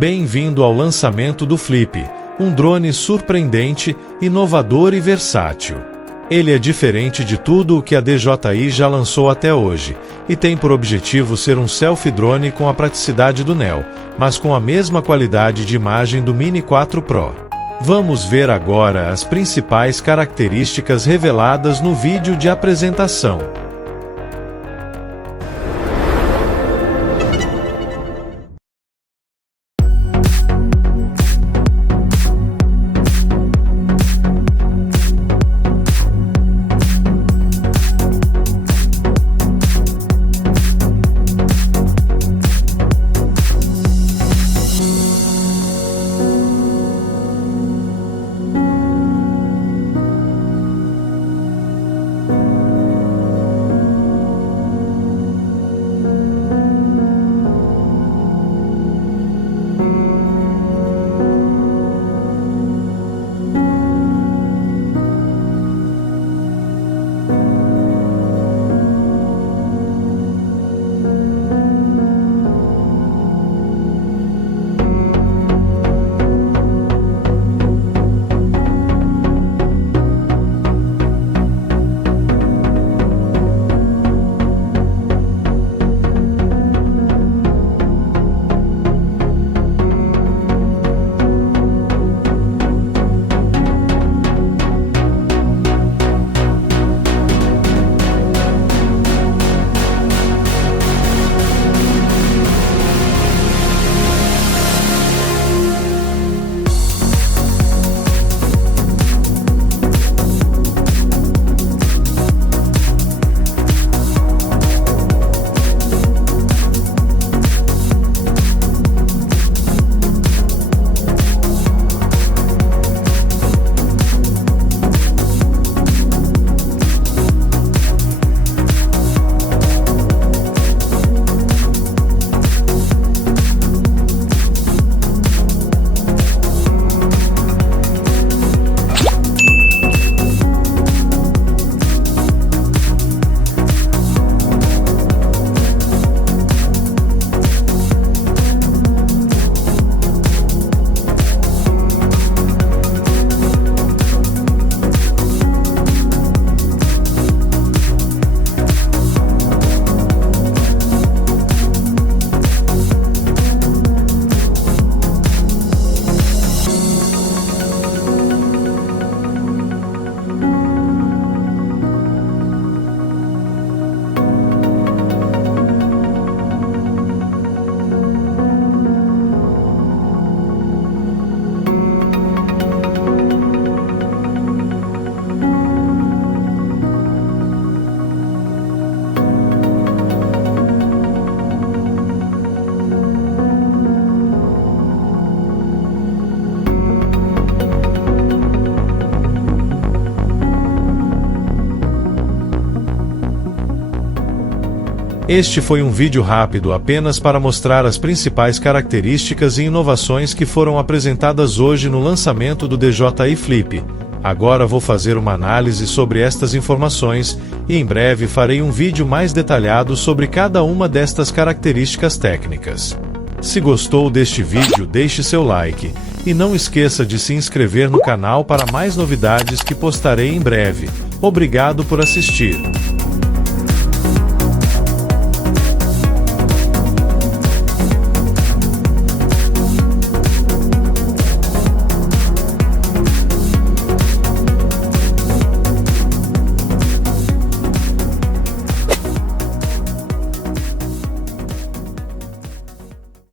Bem-vindo ao lançamento do Flip, um drone surpreendente, inovador e versátil. Ele é diferente de tudo o que a DJI já lançou até hoje, e tem por objetivo ser um selfie drone com a praticidade do Neo, mas com a mesma qualidade de imagem do Mini 4 Pro. Vamos ver agora as principais características reveladas no vídeo de apresentação. Este foi um vídeo rápido apenas para mostrar as principais características e inovações que foram apresentadas hoje no lançamento do DJI FLIP. Agora vou fazer uma análise sobre estas informações, e em breve farei um vídeo mais detalhado sobre cada uma destas características técnicas. Se gostou deste vídeo, deixe seu like, e não esqueça de se inscrever no canal para mais novidades que postarei em breve. Obrigado por assistir.